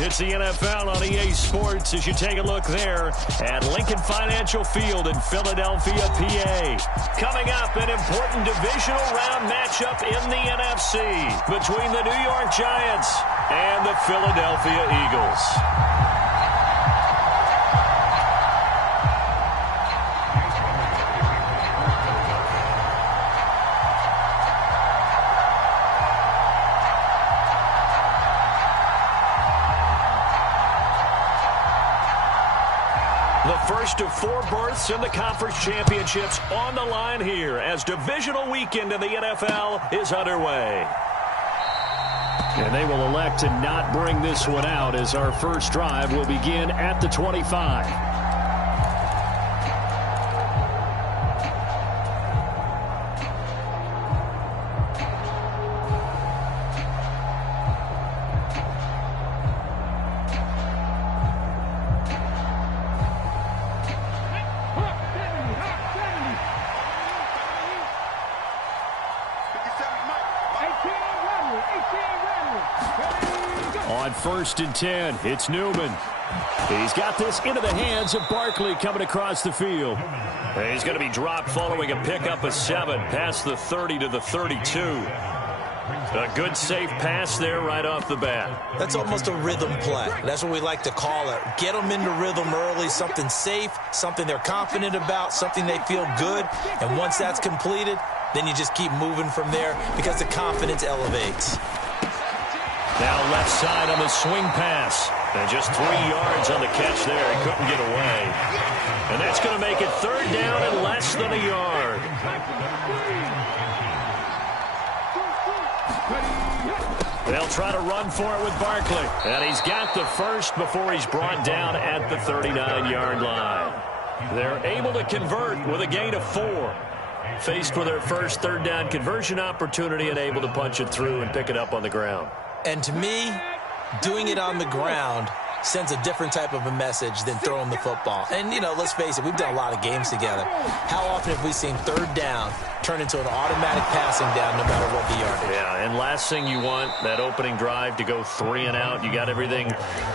It's the NFL on EA Sports as you take a look there at Lincoln Financial Field in Philadelphia, PA. Coming up, an important divisional round matchup in the NFC between the New York Giants and the Philadelphia Eagles. First of 4 berths in the conference championships on the line here as divisional weekend in the NFL is underway. And they will elect to not bring this one out as our first drive will begin at the 25. On 1st and 10, it's Newman. He's got this into the hands of Barkley coming across the field. He's going to be dropped following a pickup of 7 past the 30 to the 32. A good, safe pass there right off the bat. That's almost a rhythm play. That's what we like to call it. Get them into rhythm early, something safe, something they're confident about, something they feel good. And once that's completed, then you just keep moving from there because the confidence elevates. Now left side on the swing pass. And just 3 yards on the catch there. He couldn't get away. And that's going to make it 3rd down and less than a yard. They'll try to run for it with Barkley. And he's got the first before he's brought down at the 39-yard line. They're able to convert with a gain of 4. Faced with their first 3rd down conversion opportunity and able to punch it through and pick it up on the ground. And to me, doing it on the ground sends a different type of a message than throwing the football. And, you know, let's face it, we've done a lot of games together. How often have we seen 3rd down turn into an automatic passing down no matter what the yardage? Yeah, and last thing you want, that opening drive to go 3 and out. You got everything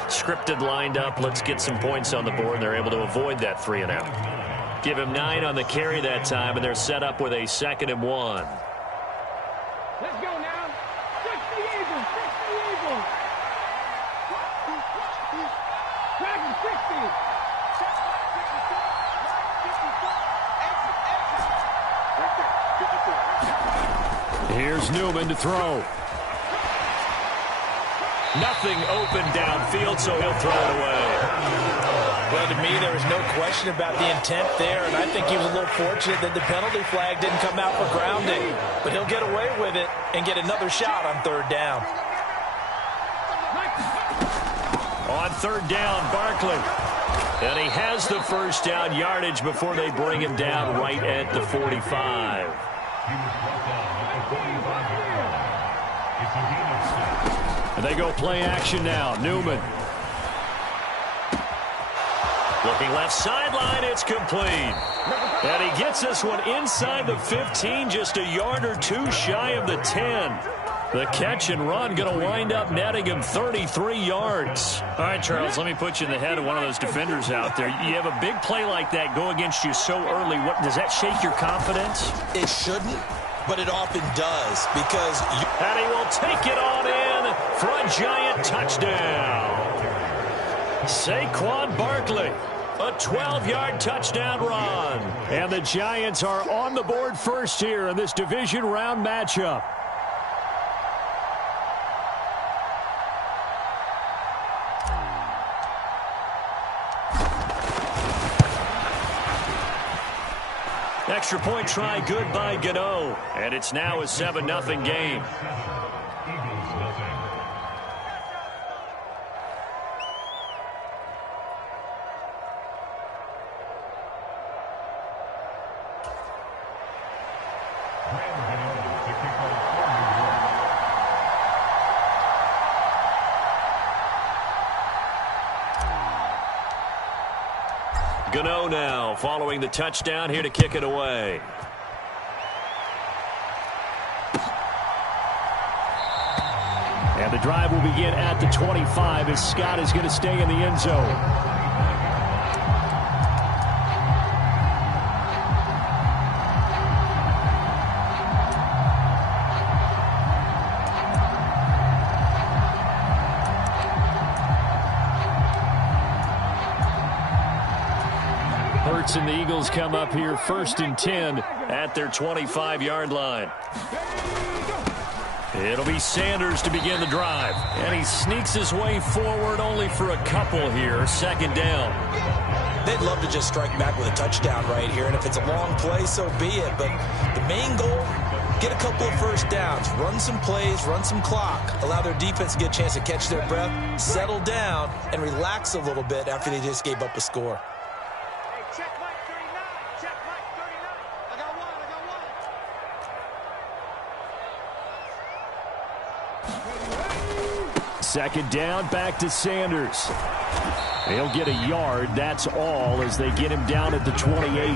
scripted, lined up. Let's get some points on the board, and they're able to avoid that 3 and out. Give him 9 on the carry that time, and they're set up with a 2nd and 1. Let's go now. Fix the Eagles. Fix the Eagles. Dragon 60. Here's Newman to throw. Nothing open downfield, so he'll throw it away. Well, to me, there was no question about the intent there, and I think he was a little fortunate that the penalty flag didn't come out for grounding. But he'll get away with it and get another shot on 3rd down. On 3rd down, Barkley. And he has the first down yardage before they bring him down right at the 45. And they go play action now. Newman. Looking left sideline, it's complete. And he gets this one inside the 15, just a yard or 2 shy of the 10. The catch and run going to wind up netting him 33 yards. All right, Charles, let me put you in the head of one of those defenders out there. You have a big play like that go against you so early. Does that shake your confidence? It shouldn't, but it often does because and he will take it on in for a Giant touchdown. Saquon Barkley. A 12-yard touchdown run. And the Giants are on the board first here in this division round matchup. Extra point try good by Gano. And it's now a 7-0 game. Gano now following the touchdown here to kick it away. And the drive will begin at the 25 as Scott is going to stay in the end zone. Hurts and the Eagles come up here 1st and 10 at their 25-yard line. It'll be Sanders to begin the drive. And he sneaks his way forward only for a couple here. 2nd down. They'd love to just strike back with a touchdown right here. And if it's a long play, so be it. But the main goal, get a couple of first downs. Run some plays, run some clock. Allow their defense to get a chance to catch their breath, settle down, and relax a little bit after they just gave up a score. Check Mike 39. Check Mike 39. I got one. 2nd down, back to Sanders. He'll get a yard, that's all, as they get him down at the 28.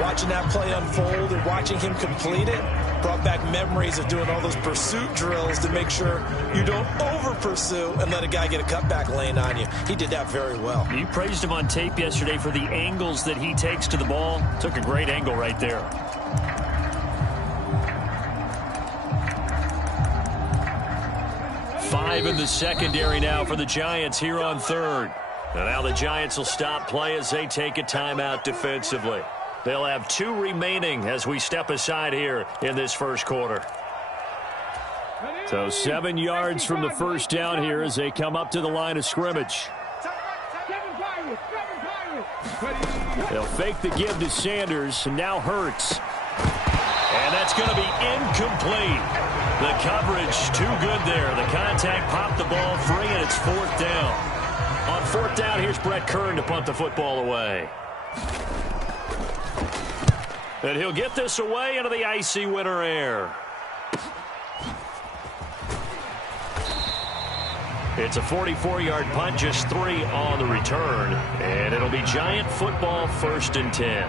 Watching that play unfold and watching him complete it brought back memories of doing all those pursuit drills to make sure you don't over-pursue and let a guy get a cutback lane on you. He did that very well. You praised him on tape yesterday for the angles that he takes to the ball. Took a great angle right there. Five in the secondary now for the Giants here on 3rd. And now the Giants will stop play as they take a timeout defensively. They'll have 2 remaining as we step aside here in this first quarter. So 7 yards from the first down here as they come up to the line of scrimmage. They'll fake the give to Sanders, and now Hurts. And that's going to be incomplete. The coverage too good there. The contact popped the ball free, and it's 4th down. On 4th down, here's Brett Kern to punt the football away. And he'll get this away into the icy winter air. It's a 44-yard punt, just 3 on the return. And it'll be Giant football 1st and 10.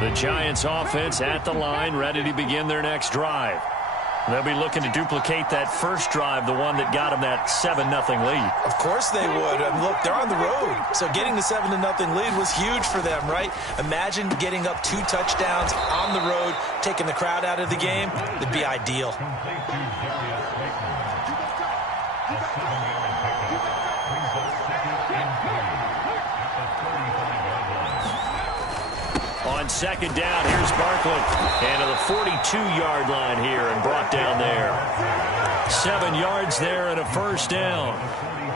The Giants offense at the line, ready to begin their next drive. They'll be looking to duplicate that first drive, the one that got them that 7-0 lead. Of course they would. Look, they're on the road. So getting the 7-0 lead was huge for them, right? Imagine getting up 2 touchdowns on the road, taking the crowd out of the game. It'd be ideal. On 2nd down, here's Barkley. And to the 42-yard line here and brought down there. 7 yards there and a 1st down.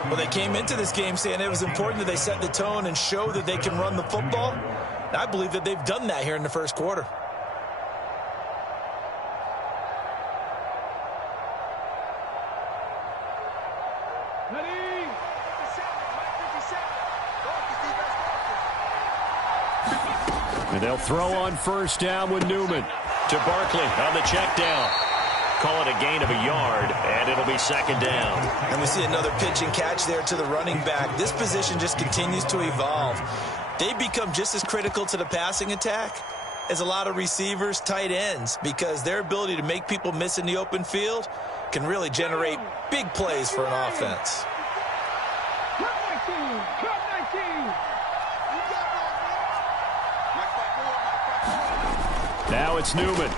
Well, they came into this game saying it was important that they set the tone and show that they can run the football. And I believe that they've done that here in the first quarter. And they'll throw on 1st down with Newman to Barkley on the check down. Call it a gain of a yard, and it'll be 2nd down. And we see another pitch and catch there to the running back. This position just continues to evolve. They become just as critical to the passing attack as a lot of receivers, tight ends, because their ability to make people miss in the open field can really generate big plays for an offense. Now it's Newman.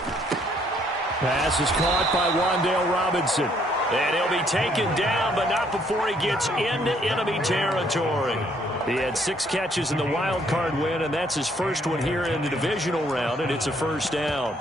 Pass is caught by Wan'Dale Robinson. And he'll be taken down, but not before he gets into enemy territory. He had 6 catches in the wild card win, and that's his first one here in the divisional round, and it's a 1st down.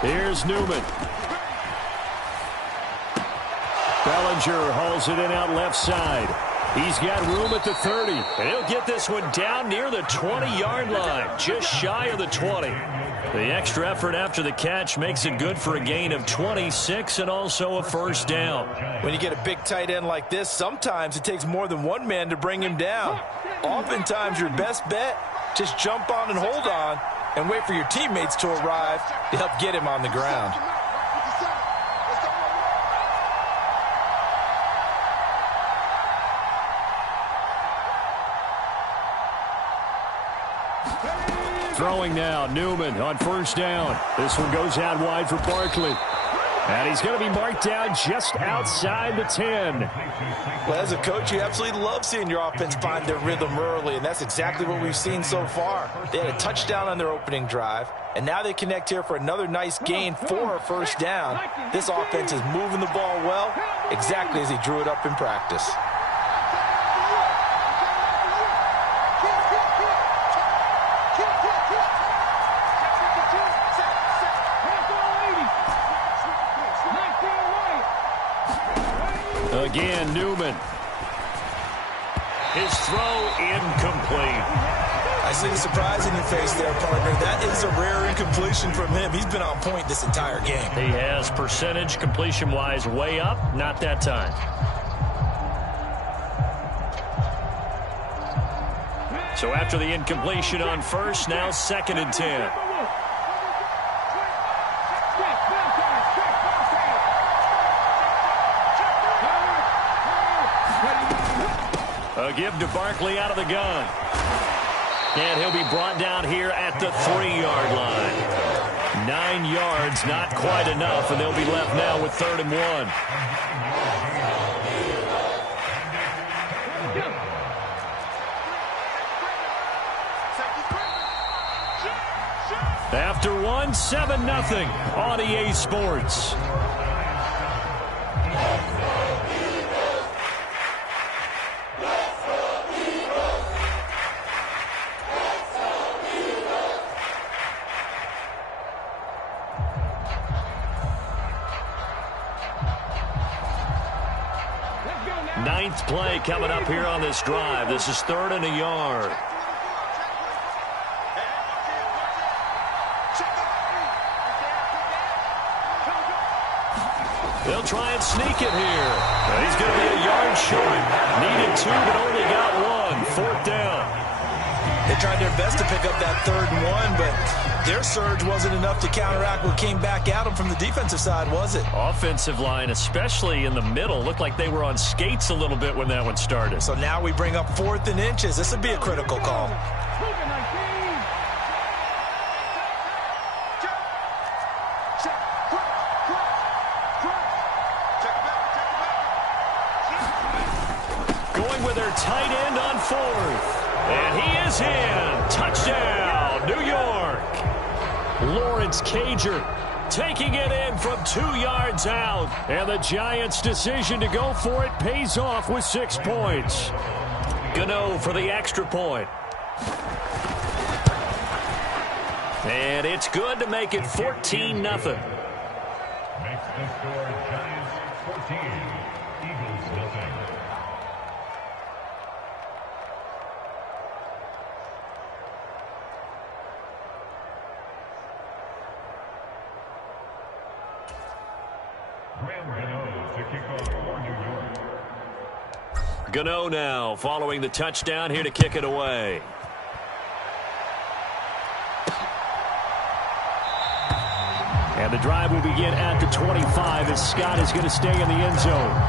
Here's Newman. Bellinger hauls it in out left side. He's got room at the 30. And he'll get this one down near the 20-yard line, just shy of the 20. The extra effort after the catch makes it good for a gain of 26 and also a first down. When you get a big tight end like this, sometimes it takes more than one man to bring him down. Oftentimes, your best bet, just jump on and hold on and wait for your teammates to arrive to help get him on the ground. Throwing now, Newman on first down. This one goes out wide for Barkley. And he's going to be marked down just outside the 10. Well, as a coach, you absolutely love seeing your offense find their rhythm early, and that's exactly what we've seen so far. They had a touchdown on their opening drive, and now they connect here for another nice gain for a first down. This offense is moving the ball well, exactly as he drew it up in practice. Again, Newman. His throw incomplete. I see the surprise in your face there, partner. That is a rare incompletion from him. He's been on point this entire game. He has percentage completion-wise way up. Not that time. So after the incompletion on first, now 2nd and 10. A give to Barkley out of the gun. And he'll be brought down here at the 3-yard line. 9 yards, not quite enough, and they'll be left now with 3rd and 1. After one, 7-0 on EA Sports. Ninth play coming up here on this drive. This is 3rd and a yard. They'll try and sneak it here. He's going to be a yard short. Needed 2, but only got 1. 4th down. They tried their best to pick up that 3rd and 1, but their surge wasn't enough to counteract what came back at them from the defensive side, was it? Offensive line, especially in the middle, looked like they were on skates a little bit when that one started. So now we bring up 4th and inches. This would be a critical call. Going with their tight end on 4th. And he is in. Touchdown, New York. Lawrence Cager taking it in from 2 yards out. And the Giants' decision to go for it pays off with 6 points. Gano for the extra point. And it's good to make it 14-0. Makes the score Giants 14, Eagles nothing. Gano now following the touchdown here to kick it away. And the drive will begin at the 25 as Scott is going to stay in the end zone.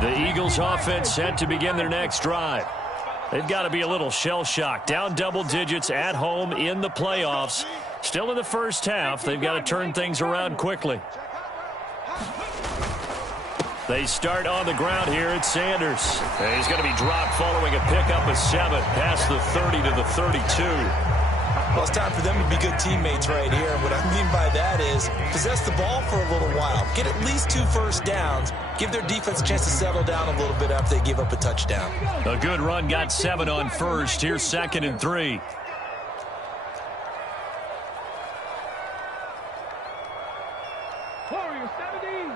The Eagles offense set to begin their next drive. They've got to be a little shell-shocked. Down double digits at home in the playoffs. Still in the first half. They've got to turn things around quickly. They start on the ground here at Sanders. And he's going to be dropped following a pickup of 7 past the 30 to the 32. Well, it's time for them to be good teammates right here. And what I mean by that is possess the ball for a little while. Get at least 2 first downs. Give their defense a chance to settle down a little bit after they give up a touchdown. A good run, got 7 on first. Here's 2nd and 3. Warriors 70.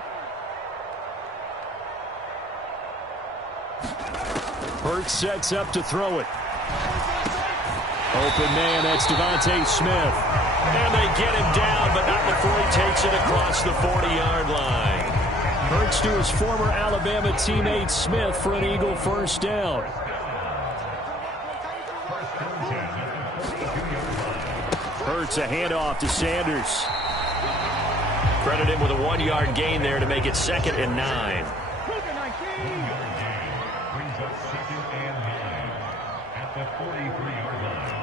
Hurts sets up to throw it. Open man, that's Devontae Smith. And they get him down, but not before he takes it across the 40-yard line. Hurts to his former Alabama teammate Smith for an Eagle first down. Hurts a handoff to Sanders. Credit him with a 1-yard gain there to make it 2nd and 9. Brings up 2nd and 9 at the 43-yard line.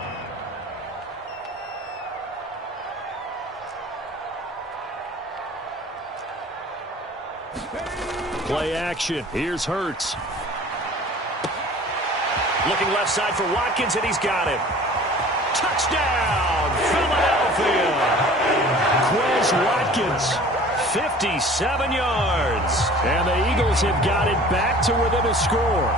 Play action. Here's Hurts. Looking left side for Watkins, and he's got him. Touchdown, Philadelphia. Quez Watkins, 57 yards. And the Eagles have got it back to within a score.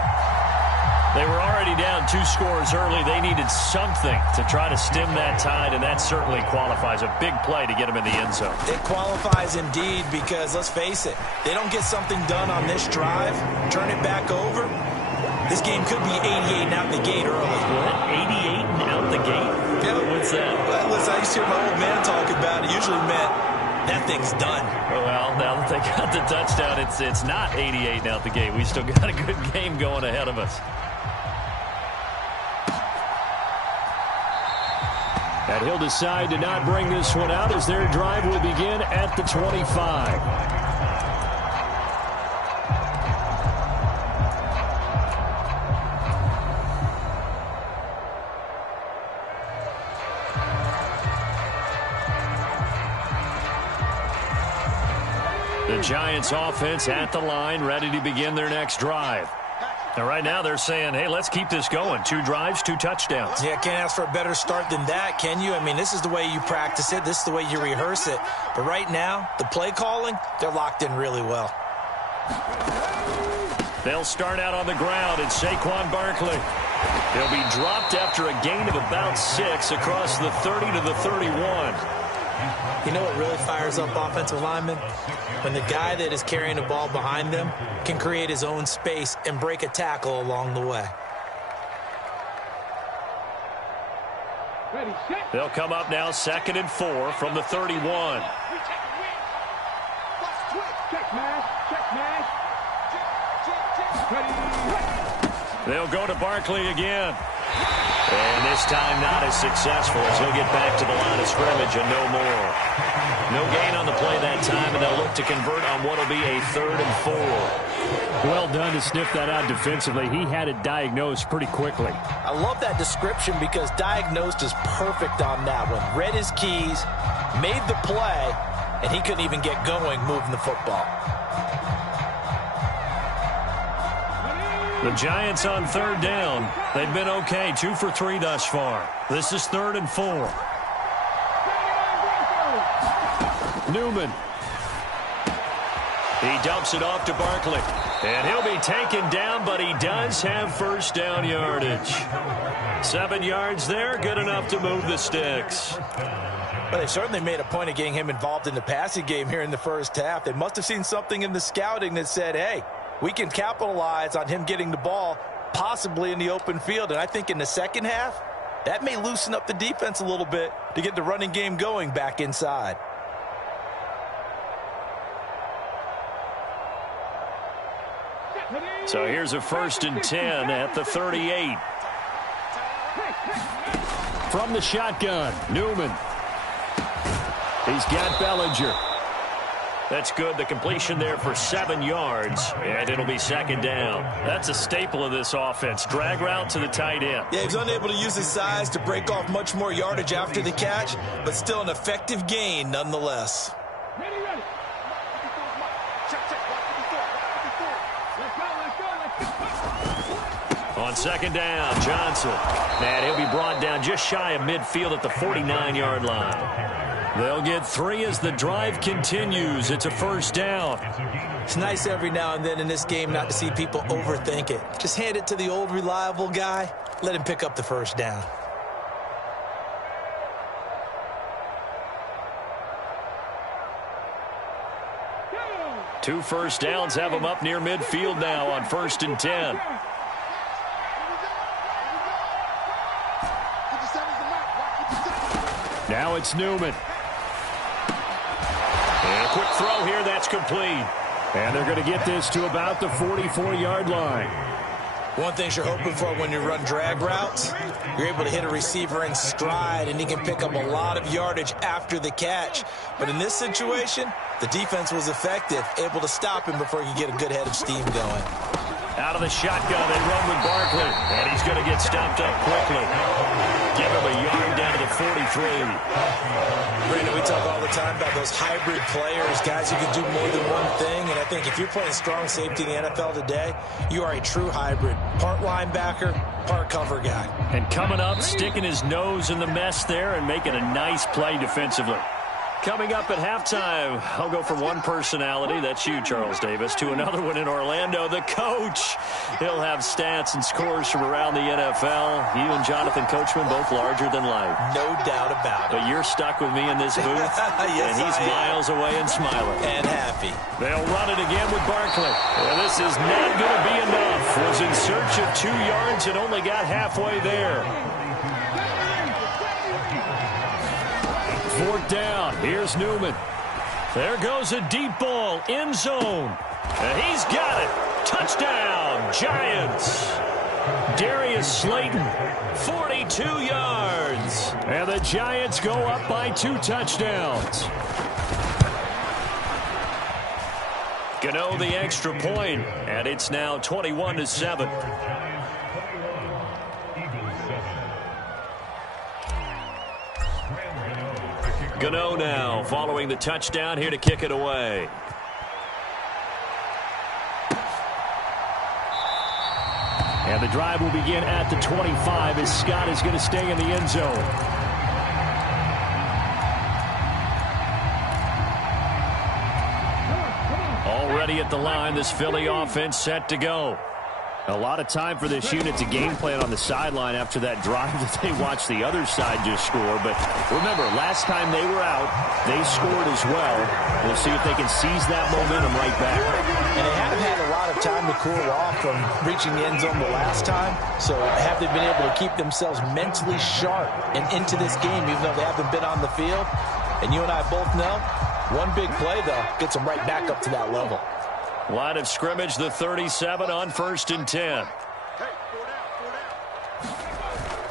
They were already down 2 scores early. They needed something to try to stem that tide, and that certainly qualifies. A big play to get them in the end zone. It qualifies indeed because, let's face it, they don't get something done on this drive, turn it back over, this game could be 88 and out the gate early. What? 88 and out the gate? Yeah. What's that? Well, listen, I used to hear my old man talk about it. Usually meant that thing's done. Well, now that they got the touchdown, it's not 88 and out the gate. We still got a good game going ahead of us. And he'll decide to not bring this one out as their drive will begin at the 25. The Giants offense at the line, ready to begin their next drive. And right now they're saying, hey, let's keep this going. 2 drives, 2 touchdowns. Yeah, can't ask for a better start than that, can you? I mean, this is the way you practice it. This is the way you rehearse it. But right now, the play calling, they're locked in really well. They'll start out on the ground, and Saquon Barkley. He'll be dropped after a gain of about 6 across the 30 to the 31. You know what really fires up offensive linemen? When the guy that is carrying the ball behind them can create his own space and break a tackle along the way. Ready, set. They'll come up now 2nd and 4 from the 31. Check mash. Ready. They'll go to Barkley again. And this time not as successful as he'll get back to the line of scrimmage and no more. No gain on the play that time, and they'll look to convert on what will be a 3rd and 4. Well done to sniff that out defensively. He had it diagnosed pretty quickly. I love that description because diagnosed is perfect on that one. Read his keys, made the play, and he couldn't even get going moving the football. The Giants on 3rd down. They've been okay, 2 for 3 thus far. This is 3rd and 4. Newman. He dumps it off to Barkley. And he'll be taken down, but he does have first down yardage. 7 yards there, good enough to move the sticks. But they certainly made a point of getting him involved in the passing game here in the first half. They must have seen something in the scouting that said, hey, we can capitalize on him getting the ball possibly in the open field. And I think in the second half, that may loosen up the defense a little bit to get the running game going back inside. So here's a 1st and 10 at the 38. From the shotgun, Newman. He's got Bellinger. That's good. The completion there for 7 yards, and it'll be 2nd down. That's a staple of this offense. Drag route to the tight end. Yeah, he's unable to use his size to break off much more yardage after the catch, but still an effective gain nonetheless. Ready. Let's go. On second down, Johnson. And he'll be brought down just shy of midfield at the 49-yard line. They'll get 3 as the drive continues. It's a first down. It's nice every now and then in this game not to see people overthink it. Just hand it to the old reliable guy. Let him pick up the first down. Two first downs have them up near midfield now on 1st and 10. Now it's Newman. And a quick throw here, that's complete. And they're going to get this to about the 44-yard line. One thing you're hoping for when you run drag routes, you're able to hit a receiver in stride, and he can pick up a lot of yardage after the catch. But in this situation, the defense was effective, able to stop him before he could get a good head of steam going. Out of the shotgun, they run with Barkley, and he's going to get stopped up quickly. Give him a yard down to the 43. Brandon, we talk all the time about those hybrid players, guys who can do more than one thing, and I think if you're playing strong safety in the NFL today, you are a true hybrid. Part linebacker, part cover guy. And coming up, sticking his nose in the mess there and making a nice play defensively. Coming up at halftime, I'll go from one personality, that's you, Charles Davis, to another one in Orlando, the coach. He'll have stats and scores from around the NFL. You and Jonathan Coachman, both larger than life. No doubt about it. But you're stuck with me in this booth, yes, and he's miles away and smiling. And happy. They'll run it again with Barkley. And this is not going to be enough. Was in search of 2 yards and only got halfway there. 4th down. Here's Newman. There goes a deep ball. End zone. And he's got it. Touchdown, Giants. Darius Slayton, 42 yards. And the Giants go up by 2 touchdowns. Gano the extra point, and it's now 21-7. Gano now following the touchdown here to kick it away. And the drive will begin at the 25 as Scott is going to stay in the end zone. Already at the line, this Philly offense set to go. A lot of time for this unit to game plan on the sideline after that drive that they watched the other side just score. But remember, last time they were out, they scored as well. We'll see if they can seize that momentum right back. And they haven't had a lot of time to cool off from reaching the end zone the last time. So have they been able to keep themselves mentally sharp and into this game, even though they haven't been on the field? And you and I both know, one big play, though, gets them right back up to that level. Line of scrimmage, the 37 on 1st and 10.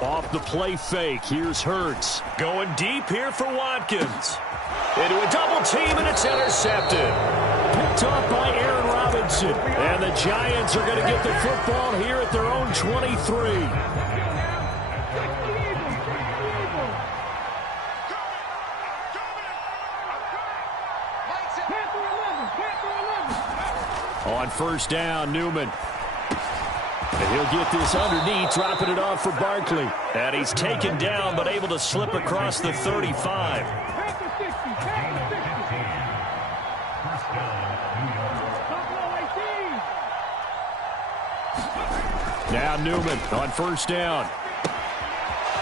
Off the play fake, here's Hurts. Going deep here for Watkins. Into a double team, and it's intercepted. Picked off by Aaron Robinson. And the Giants are going to get the football here at their own 23. On 1st down, Newman. And he'll get this underneath, dropping it off for Barkley. And he's taken down, but able to slip across the 35. Now Newman on 1st down.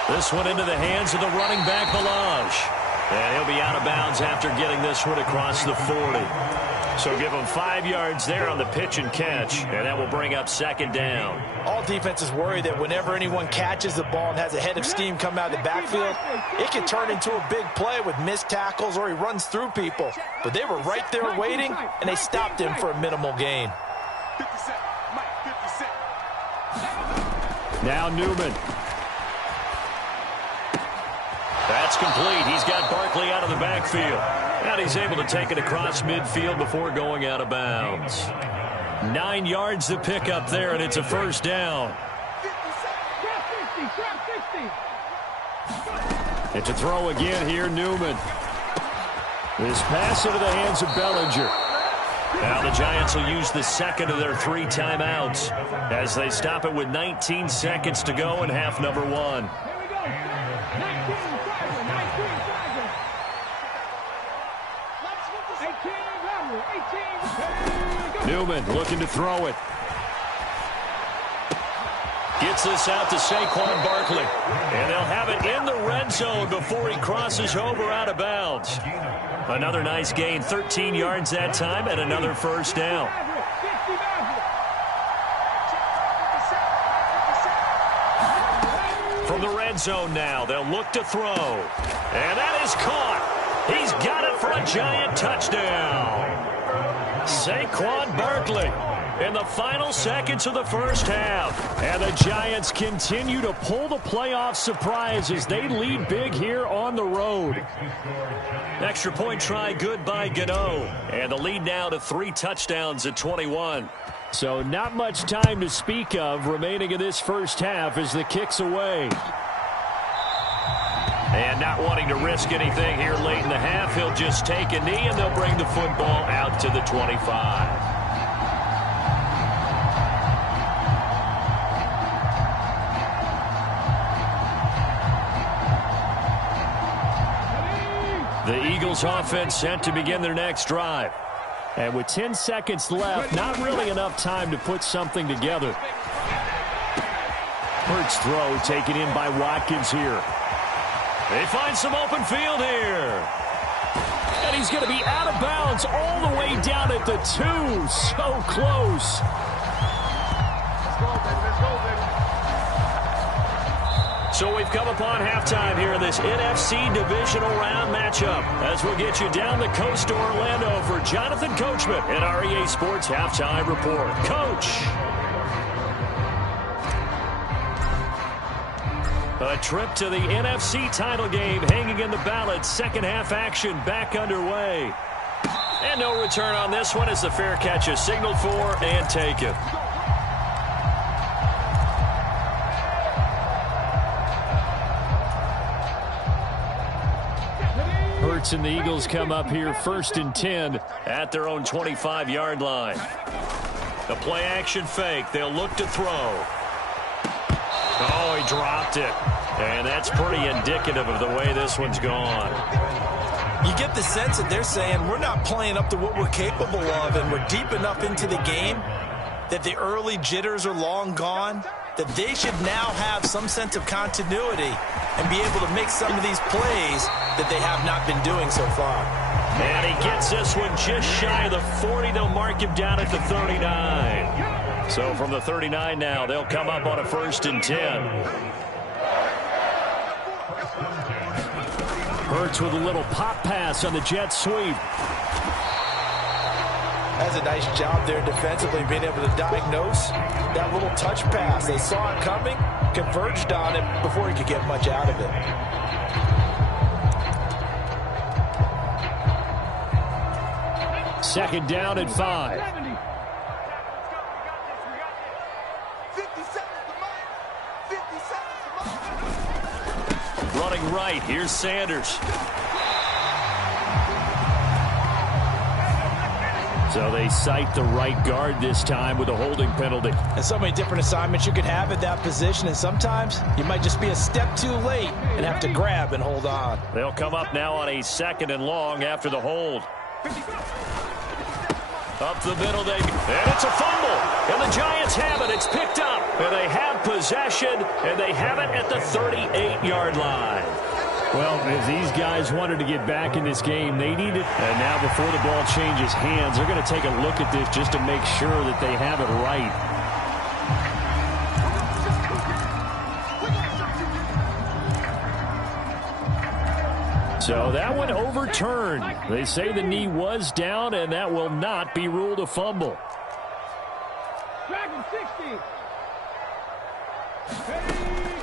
This one into the hands of the running back, Ballage. And he'll be out of bounds after getting this one across the 40. So give him 5 yards there on the pitch and catch, and that will bring up 2nd down. All defenses worry that whenever anyone catches the ball and has a head of steam come out of the backfield, it can turn into a big play with missed tackles or he runs through people. But they were right there waiting, and they stopped him for a minimal gain. Now Newman. That's complete. He's got Barkley out of the backfield. And he's able to take it across midfield before going out of bounds. 9 yards to pick up there, and it's a 1st down. It's a throw again here, Newman. This pass into the hands of Bellinger. Now the Giants will use the second of their 3 timeouts as they stop it with 19 seconds to go in half number 1. Here we go. 19 Tiger. Newman looking to throw it. Gets this out to Saquon Barkley. And they'll have it in the red zone before he crosses over out of bounds. Another nice gain, 13 yards that time, and another first down. From the red zone now, they'll look to throw. And that is caught. He's got it for a Giant touchdown. Saquon Barkley in the final seconds of the first half. And the Giants continue to pull the playoff surprise as they lead big here on the road. Extra point try good by Gano. And the lead now to 3 touchdowns at 21. So not much time to speak of remaining in this first half as the kick's away. And not wanting to risk anything here late in the half, he'll just take a knee and they'll bring the football out to the 25. The Eagles offense set to begin their next drive. And with 10 seconds left, not really enough time to put something together. Hurts throw taken in by Watkins here. They find some open field here. And he's going to be out of bounds all the way down at the 2. So close. So we've come upon halftime here in this NFC divisional round matchup as we'll get you down the coast to Orlando for Jonathan Coachman and our EA Sports Halftime Report. Coach. A trip to the NFC title game hanging in the balance. Second half action back underway. And no return on this one as the fair catch is signaled for and taken. Hurts and the Eagles come up here 1st and 10 at their own 25-yard line. The play action fake. They'll look to throw. Oh, he dropped it. And that's pretty indicative of the way this one's gone. You get the sense that they're saying we're not playing up to what we're capable of, and we're deep enough into the game that the early jitters are long gone, that they should now have some sense of continuity and be able to make some of these plays that they have not been doing so far. And he gets this one just shy of the 40. They'll mark him down at the 39. So from the 39 now, they'll come up on a 1st and 10. Hurts with a little pop pass on the jet sweep. That's a nice job there defensively, being able to diagnose that little touch pass. They saw it coming, converged on it before he could get much out of it. Second down at 5. Running right, here's Sanders. So they cite the right guard this time with a holding penalty. And so many different assignments you could have at that position, and sometimes you might just be a step too late and have to grab and hold on. They'll come up now on a 2nd and long after the hold. Up the middle, and it's a fumble. And the Giants have it. It's picked up. And they have possession, and they have it at the 38-yard line. Well, if these guys wanted to get back in this game, they need it. And now before the ball changes hands, they're going to take a look at this just to make sure that they have it right. So that one overturned. They say the knee was down, and that will not be ruled a fumble.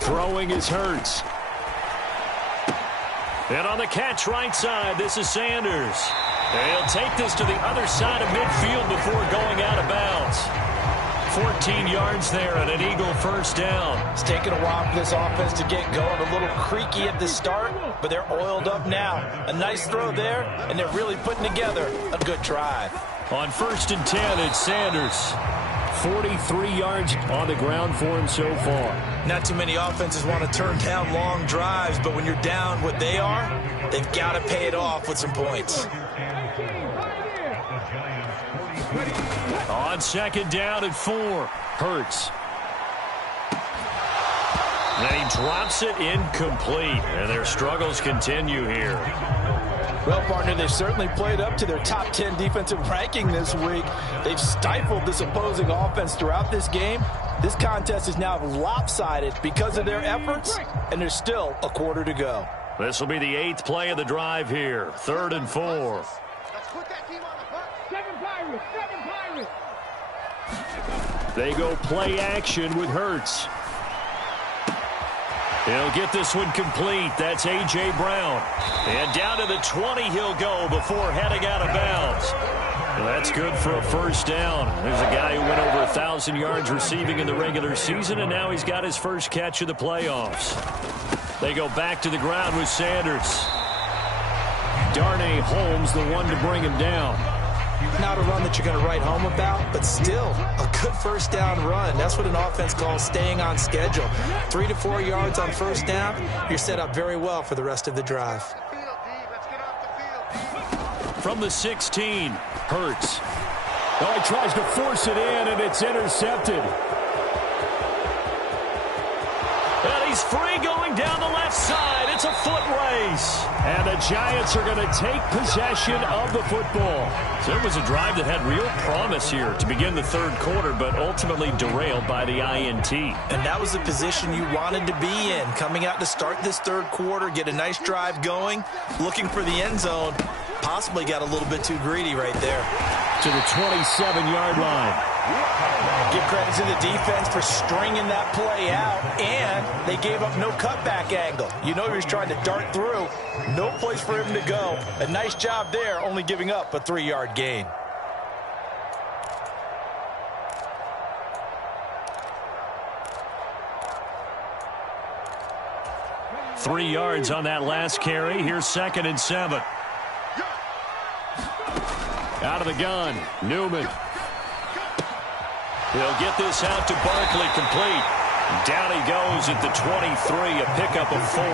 Throwing is Hurts. And on the catch right side, this is Sanders. And he'll take this to the other side of midfield before going out of bounds. 14 yards there and an Eagle 1st down. It's taken a while for this offense to get going. A little creaky at the start, but they're oiled up now. A nice throw there, and they're really putting together a good drive. On 1st and 10, it's Sanders. 43 yards on the ground for him so far. Not too many offenses want to turn down long drives, but when you're down what they are, they've got to pay it off with some points. On 2nd down and 4, Hurts. And he drops it incomplete, and their struggles continue here. Well, partner, they've certainly played up to their top 10 defensive ranking this week. They've stifled this opposing offense throughout this game. This contest is now lopsided because of their efforts, and there's still a quarter to go. This will be the 8th play of the drive here. 3rd and 4. Seven Pirates. They go play action with Hurts. He'll get this one complete. That's A.J. Brown. And down to the 20 he'll go before heading out of bounds. Well, that's good for a first down. There's a guy who went over 1,000 yards receiving in the regular season, and now he's got his first catch of the playoffs. They go back to the ground with Sanders. Darnay Holmes, the one to bring him down. Not a run that you're going to write home about, but still a good first down run. That's what an offense calls staying on schedule. 3 to 4 yards on first down, you're set up very well for the rest of the drive. From the 16, Hurts. Oh, he tries to force it in, and it's intercepted. And he's free going down the left side. It's a foot race. And the Giants are going to take possession of the football. So it was a drive that had real promise here to begin the 3rd quarter, but ultimately derailed by the INT. And that was the position you wanted to be in. Coming out to start this 3rd quarter, get a nice drive going, looking for the end zone. Possibly got a little bit too greedy right there. To the 27-yard line. Give credit to the defense for stringing that play out, and they gave up no cutback angle. You know he was trying to dart through. No place for him to go. A nice job there, only giving up a 3-yard gain. Three yards on that last carry. Here's 2nd and 7. Out of the gun, Newman. He'll get this out to Barkley, complete. Down he goes at the 23, a pickup of 4.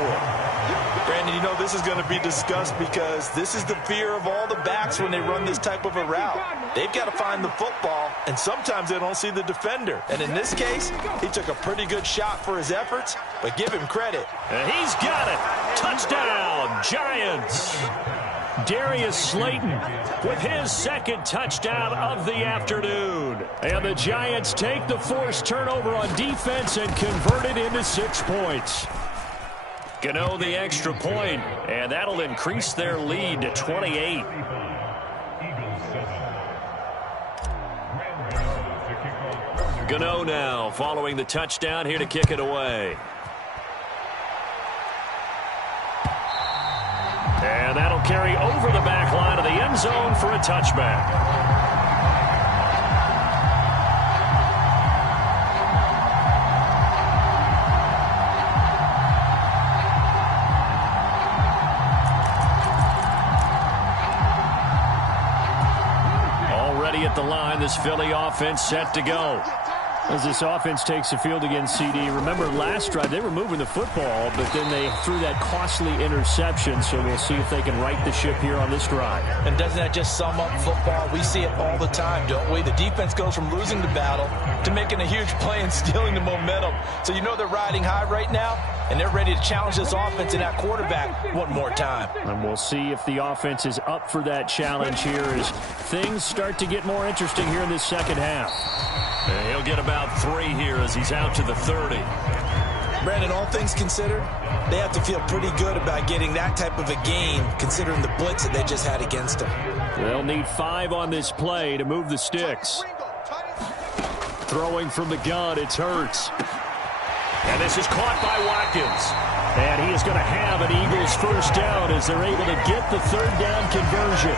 Brandon, you know this is going to be discussed because this is the fear of all the backs when they run this type of a route. They've got to find the football, and sometimes they don't see the defender. And in this case, he took a pretty good shot for his efforts, but give him credit. And he's got it. Touchdown, Giants. Darius Slayton with his 2nd touchdown of the afternoon. And the Giants take the forced turnover on defense and convert it into 6 points. Gano the extra point, and that'll increase their lead to 28. Gano now following the touchdown here to kick it away. And that'll carry over the back line of the end zone for a touchback. Already at the line, this Philly offense set to go. As this offense takes the field against CD, remember last drive they were moving the football, but then they threw that costly interception, so we'll see if they can right the ship here on this drive. And doesn't that just sum up football? We see it all the time, don't we? The defense goes from losing the battle to making a huge play and stealing the momentum. So you know they're riding high right now, and they're ready to challenge this offense and that quarterback one more time. And we'll see if the offense is up for that challenge here as things start to get more interesting here in this 2nd half. And he'll get about 3 here as he's out to the 30. Brandon, all things considered, they have to feel pretty good about getting that type of a gain considering the blitz that they just had against them. They'll need 5 on this play to move the sticks. Throwing from the gun, it's Hurts. And this is caught by Watkins. And he is going to have an Eagles first down as they're able to get the 3rd down conversion.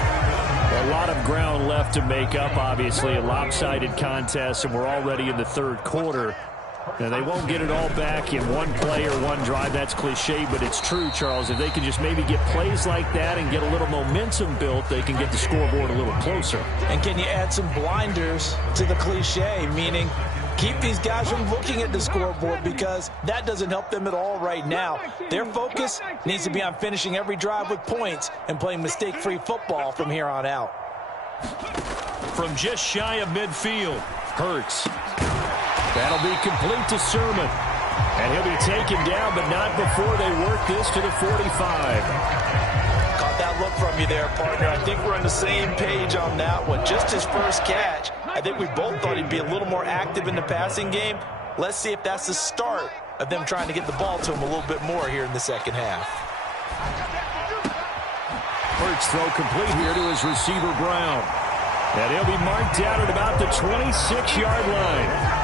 A lot of ground left to make up, obviously, a lopsided contest, and we're already in the 3rd quarter. Now, they won't get it all back in one play or one drive. That's cliche, but it's true, Charles. If they can just maybe get plays like that and get a little momentum built, they can get the scoreboard a little closer. And can you add some blinders to the cliche, meaning keep these guys from looking at the scoreboard, because that doesn't help them at all right now. Their focus needs to be on finishing every drive with points and playing mistake-free football from here on out. From just shy of midfield, Hurts. That'll be complete to Sermon. And he'll be taken down, but not before they work this to the 45. Caught that look from you there, partner. I think we're on the same page on that one. Just his first catch. I think we both thought he'd be a little more active in the passing game. Let's see if that's the start of them trying to get the ball to him a little bit more here in the second half. Hurts throw complete here to his receiver, Brown. And he'll be marked out at about the 26-yard line.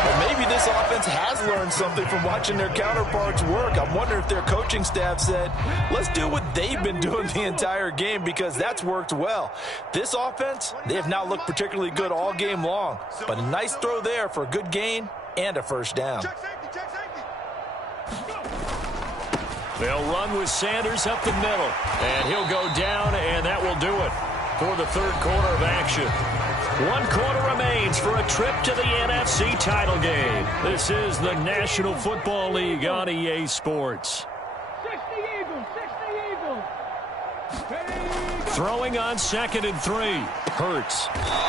Well, maybe this offense has learned something from watching their counterparts work. I'm wondering if their coaching staff said, let's do what they've been doing the entire game, because that's worked well. This offense, they have not looked particularly good all game long, but a nice throw there for a good gain and a first down. They'll run with Sanders up the middle, and he'll go down, and that will do it for the third quarter of action. 1 quarter remains for a trip to the NFC title game. This is the National Football League on EA Sports. 60 Eagles, 60 Eagles. Throwing on 2nd and 3. Hurts.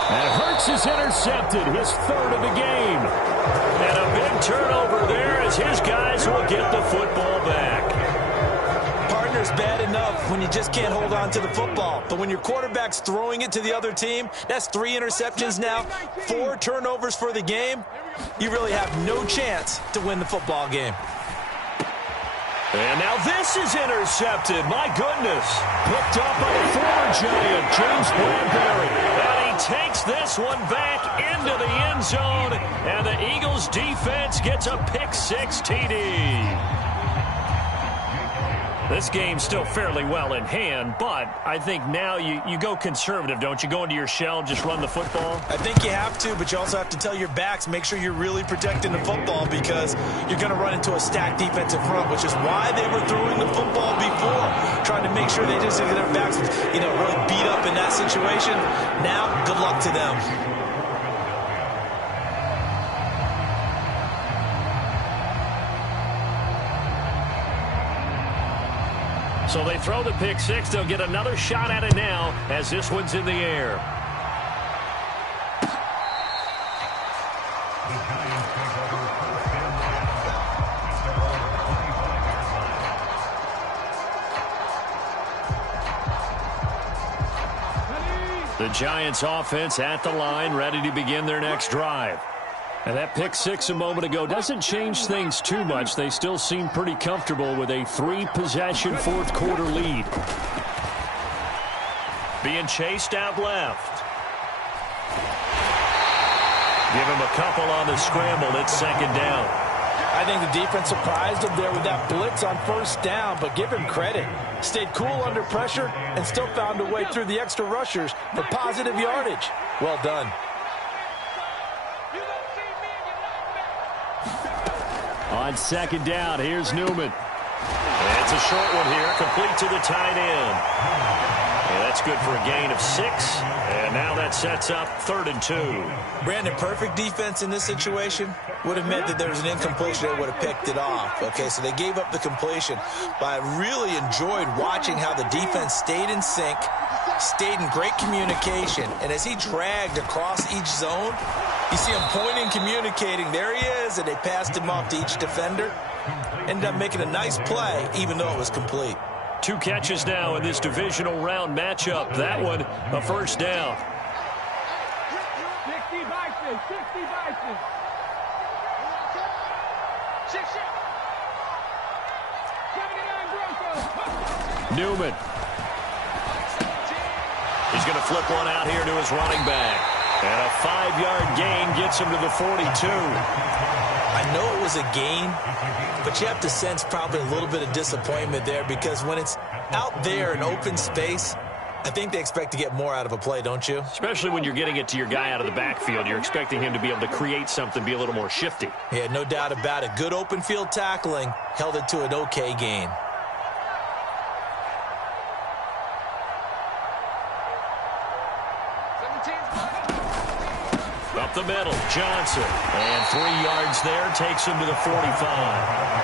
And Hurts is intercepted, his third of the game. And a big turnover there as his guys will get the football back. Partner's bad enough when you just can't hold on to the football. But when your quarterback's throwing it to the other team, that's 3 interceptions now, 4 turnovers for the game. You really have no chance to win the football game. And now this is intercepted. My goodness. Picked up by the former Giant, James Bradbury. And he takes this one back into the end zone. And the Eagles defense gets a pick-6 TD. This game's still fairly well in hand, but I think now you go conservative, don't you? Go into your shell, just run the football? I think you have to, but you also have to tell your backs, make sure you're really protecting the football, because you're going to run into a stacked defensive front, which is why they were throwing the football before, trying to make sure they just get their backs, really beat up in that situation. Now, good luck to them. So they throw the pick-6. They'll get another shot at it now as this one's in the air. The Giants offense at the line, ready to begin their next drive. And that pick-6 a moment ago doesn't change things too much. They still seem pretty comfortable with a 3-possession fourth quarter lead. Being chased out left. Give him a couple on the scramble. It's 2nd down. I think the defense surprised him there with that blitz on 1st down, but give him credit. Stayed cool under pressure and still found a way through the extra rushers for positive yardage. Well done. On 2nd down, here's Newman. And it's a short one here, complete to the tight end. And that's good for a gain of 6. And now that sets up 3rd and 2. Brandon, perfect defense in this situation would have meant that there was an incompletion. They would have picked it off. Okay, so they gave up the completion. But I really enjoyed watching how the defense stayed in sync, stayed in great communication. And as he dragged across each zone, you see him pointing, communicating. There he is, and they passed him off to each defender. Ended up making a nice play, even though it was complete. 2 catches now in this divisional round matchup. That one, a 1st down. 60 Bison, 60 Bison. Newman. He's going to flip one out here to his running back. And a 5-yard gain gets him to the 42. I know it was a gain, but you have to sense probably a little bit of disappointment there, because when it's out there in open space, I think they expect to get more out of a play, don't you? Especially when you're getting it to your guy out of the backfield. You're expecting him to be able to create something, be a little more shifty. Yeah, no doubt about it. Good open field tackling held it to an okay gain. Up the middle, Johnson. And 3 yards there, takes him to the 45.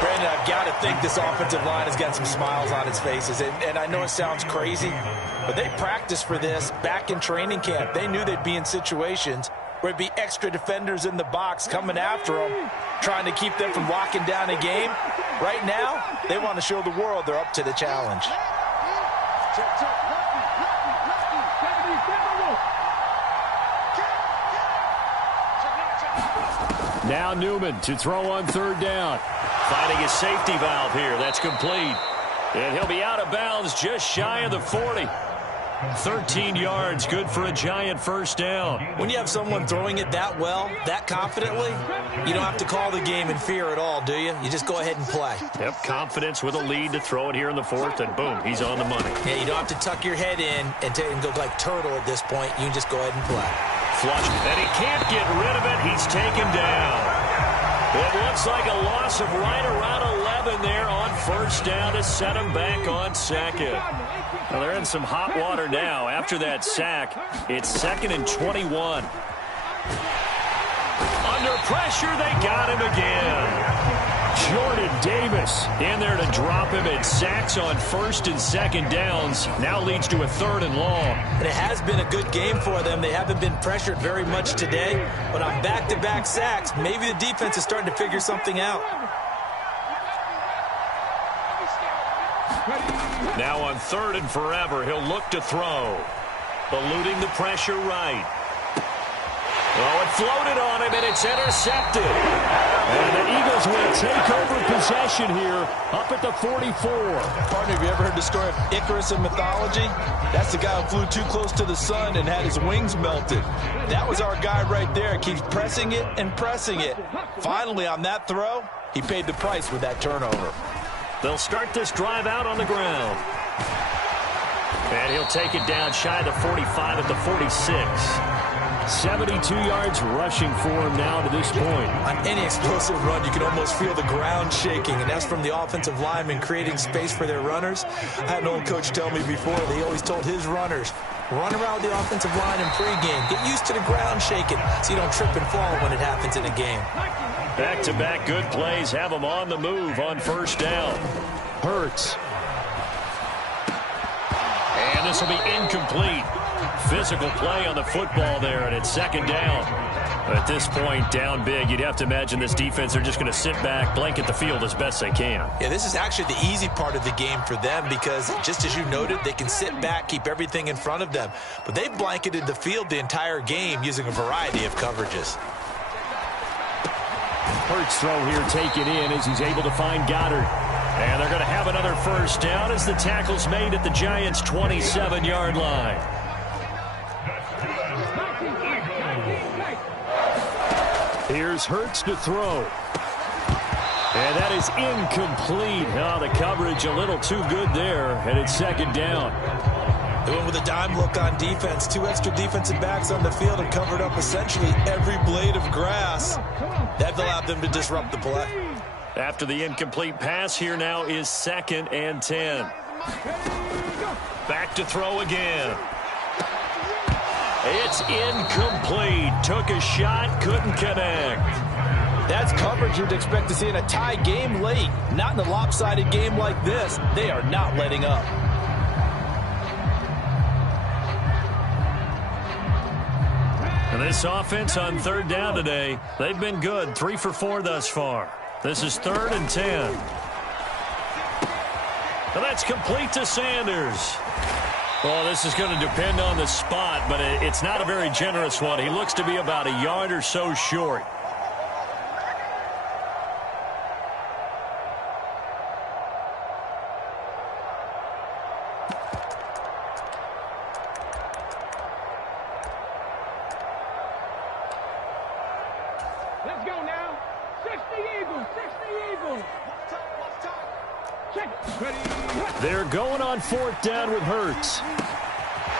Brandon, I've got to think this offensive line has got some smiles on its faces. And I know it sounds crazy, but they practiced for this back in training camp. They knew they'd be in situations where it'd be extra defenders in the box coming after them, trying to keep them from locking down a game. Right now, they want to show the world they're up to the challenge. Now Newman to throw on 3rd down. Finding his safety valve here. That's complete. And he'll be out of bounds just shy of the 40. 13 yards, good for a Giant first down. When you have someone throwing it that well, that confidently, you don't have to call the game in fear at all, do you? You just go ahead and play. Yep, confidence with a lead to throw it here in the 4th, and boom, he's on the money. Yeah, you don't have to tuck your head in and go like turtle at this point. You can just go ahead and play. Flush, and he can't get rid of it. He's taken down. It looks like a loss of right around 11 there on 1st down to set him back on 2nd. Well, they're in some hot water now. After that sack, it's 2nd and 21. Under pressure, they got him again. Jordan Davis in there to drop him at sacks on 1st and 2nd downs. Now leads to a 3rd and long. And it has been a good game for them. They haven't been pressured very much today. But on back-to-back sacks, maybe the defense is starting to figure something out. Now on 3rd and forever, he'll look to throw. Eluding the pressure right. Oh, it floated on him, and it's intercepted. And the Eagles will take over possession here up at the 44. Partner, have you ever heard the story of Icarus in mythology? That's the guy who flew too close to the sun and had his wings melted. That was our guy right there. Keeps pressing it and pressing it. Finally, on that throw, he paid the price with that turnover. They'll start this drive out on the ground. And he'll take it down shy of the 45 at the 46. 72 yards rushing for him now to this point. On any explosive run, you can almost feel the ground shaking, and that's from the offensive linemen creating space for their runners. I had an old coach tell me before, they always told his runners, run around the offensive line in pregame. Get used to the ground shaking so you don't trip and fall when it happens in a game. Back-to-back good plays have them on the move on 1st down. Hurts. And this will be incomplete. Physical play on the football there, and it's 2nd down. At this point, down big, you'd have to imagine this defense are just going to sit back, blanket the field as best they can. Yeah, this is actually the easy part of the game for them because, just as you noted, they can sit back, keep everything in front of them. But they've blanketed the field the entire game using a variety of coverages. Hurts throw here taken in as he's able to find Goddard. And they're going to have another 1st down as the tackle's made at the Giants' 27-yard line. Here's Hurts to throw. And that is incomplete. Oh, the coverage a little too good there, and it's 2nd down. They went with a dime look on defense. 2 extra defensive backs on the field and covered up essentially every blade of grass. That allowed them to disrupt the play. After the incomplete pass, here now is 2nd and 10. Back to throw again. It's incomplete. Took a shot, couldn't connect. That's coverage you'd expect to see in a tie game late. Not in a lopsided game like this. They are not letting up. And this offense on 3rd down today, they've been good. 3 for 4 thus far. This is 3rd and 10. And that's complete to Sanders. Well, this is going to depend on the spot, but it's not a very generous one. He looks to be about a yard or so short. Let's go now. 60 Eagles, 60 Eagles. Check. They're going on 4th down with Hurts.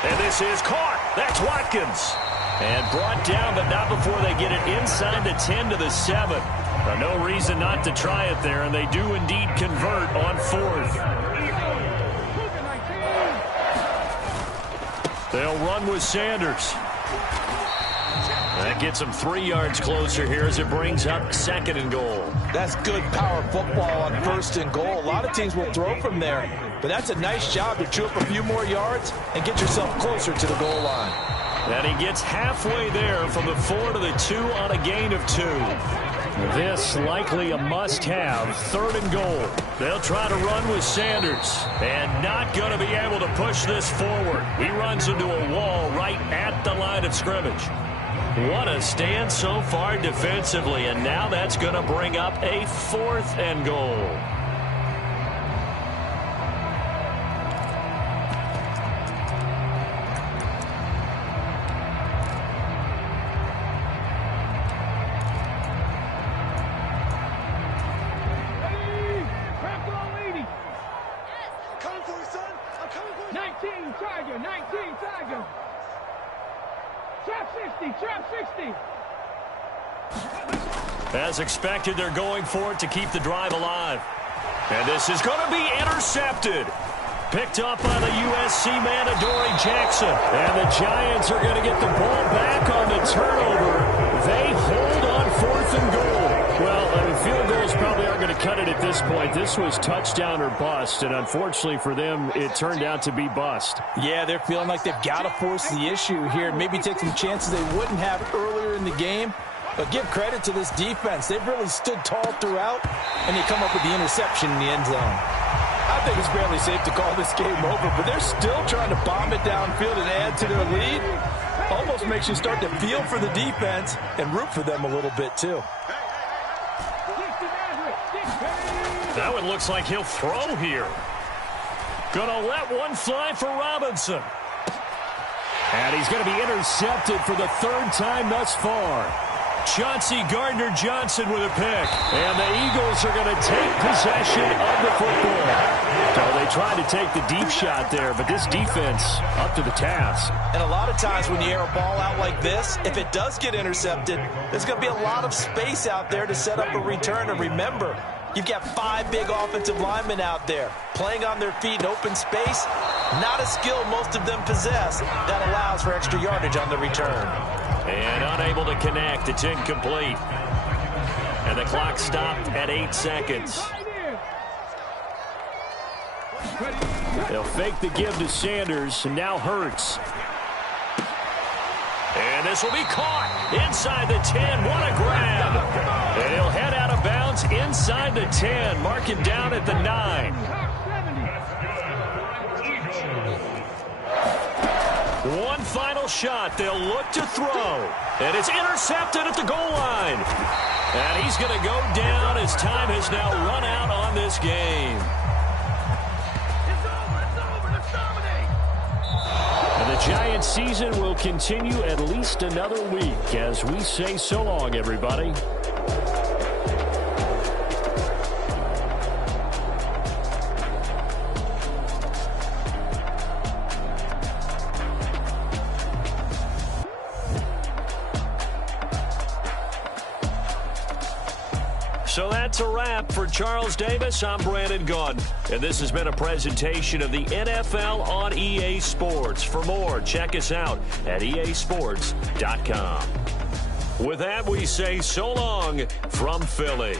And this is caught. That's Watkins. And brought down, but not before they get it inside the 10 to the 7. No reason not to try it there, and they do indeed convert on 4th. They'll run with Sanders. That gets them 3 yards closer here as it brings up 2nd and goal. That's good power football on 1st and goal. A lot of teams will throw from there, but that's a nice job to chew up a few more yards and get yourself closer to the goal line. And he gets halfway there from the 4 to the 2 on a gain of 2. This likely a must-have, 3rd and goal. They'll try to run with Sanders, and not going to be able to push this forward. He runs into a wall right at the line of scrimmage. What a stand so far defensively, and now that's going to bring up a 4th and goal. As expected, they're going for it to keep the drive alive. And this is going to be intercepted. Picked up by the USC man, Adoree Jackson. And the Giants are going to get the ball back on the turnover. They hold on 4th and goal. Well, field goals probably aren't going to cut it at this point. This was touchdown or bust, and unfortunately for them, it turned out to be bust. Yeah, they're feeling like they've got to force the issue here. Maybe take some chances they wouldn't have earlier in the game. But give credit to this defense. They've really stood tall throughout, and they come up with the interception in the end zone. I think it's barely safe to call this game over, but they're still trying to bomb it downfield and add to their lead. Almost makes you start to feel for the defense and root for them a little bit, too. That one looks like he'll throw here. Gonna let one fly for Robinson. And he's going to be intercepted for the 3rd time thus far. Chauncey Gardner-Johnson with a pick. And the Eagles are going to take possession of the football. So they tried to take the deep shot there, but this defense up to the task. And a lot of times when you air a ball out like this, if it does get intercepted, there's going to be a lot of space out there to set up a return. And remember, you've got 5 big offensive linemen out there playing on their feet in open space. Not a skill most of them possess that allows for extra yardage on the return. And unable to connect. It's incomplete. And the clock stopped at 8 seconds. They'll fake the give to Sanders, and now Hurts. And this will be caught inside the 10. What a grab. And he'll head out of bounds inside the 10. Mark him down at the 9. One final shot. They'll look to throw. And it's intercepted at the goal line. And he's going to go down as time has now run out on this game. And the Giants season will continue at least another week as we say so long, everybody. So that's a wrap for Charles Davis. I'm Brandon Gunn. And this has been a presentation of the NFL on EA Sports. For more, check us out at easports.com. With that, we say so long from Philly.